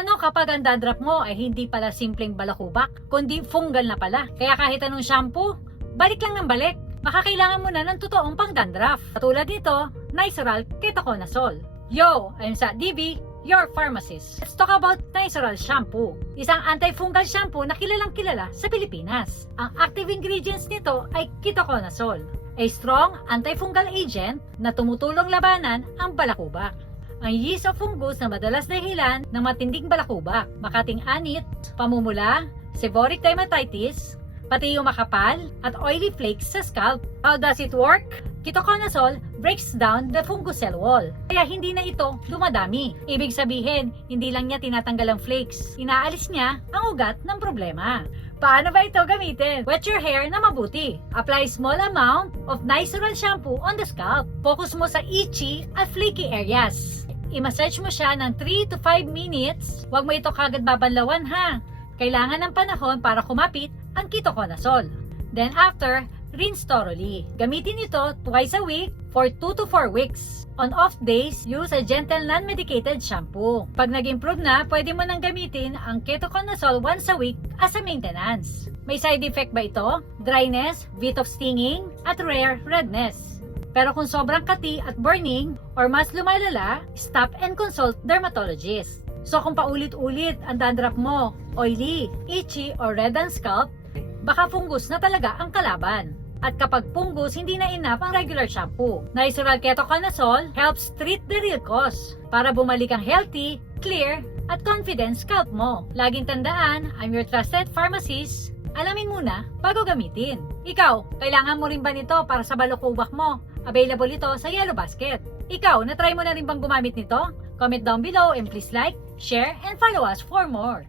Paano kapag ang dandruff mo ay hindi pala simpleng balakubak, kundi fungal na pala? Kaya kahit anong shampoo, balik lang ng balik. Baka kailangan mo na ng totoong pang-dandruff. Katulad nito, Nizoral Ketoconazole. Yo, I'm Sa DB, your pharmacist. Let's talk about Nizoral Shampoo. Isang antifungal shampoo na kilalang kilala sa Pilipinas. Ang active ingredients nito ay ketoconazole, a strong antifungal agent na tumutulong labanan ang balakubak. Ang yeast o fungus na madalas dahilan ng matinding balakubak, makating anit, pamumula, seborrheic dermatitis, pati yung makapal at oily flakes sa scalp. How does it work? Ketoconazole breaks down the fungus cell wall, kaya hindi na ito dumadami. Ibig sabihin, hindi lang niya tinatanggal ang flakes, inaalis niya ang ugat ng problema. Paano ba ito gamitin? Wet your hair na mabuti. Apply small amount of Nizoral shampoo on the scalp. Focus mo sa itchy at flaky areas. I-massage mo siya ng 3 to 5 minutes. Huwag mo ito kagad babanlawan ha. Kailangan ng panahon para kumapit ang ketoconazole. Then after, rinse thoroughly. Gamitin ito twice a week for 2 to 4 weeks. On off days, use a gentle non-medicated shampoo. Pag nag-improve na, pwede mo nang gamitin ang ketoconazole once a week as a maintenance. May side effect ba ito? Dryness, bit of stinging, at rare redness. Pero kung sobrang kati at burning or mas lumalala, stop and consult dermatologist. So kung paulit-ulit ang dandruff mo, oily, itchy, or red ang scalp, baka fungus na talaga ang kalaban. At kapag fungus, hindi na enough ang regular shampoo. Nizoral Ketoconazole helps treat the real cause para bumalik ang healthy, clear, at confident scalp mo. Laging tandaan, I'm your trusted pharmacist. Alamin muna bago gamitin. Ikaw, kailangan mo rin ba nito para sa balakubak mo? Available ito sa Yellow Basket. Ikaw, na-try mo na rin bang gumamit nito? Comment down below and please like, share, and follow us for more.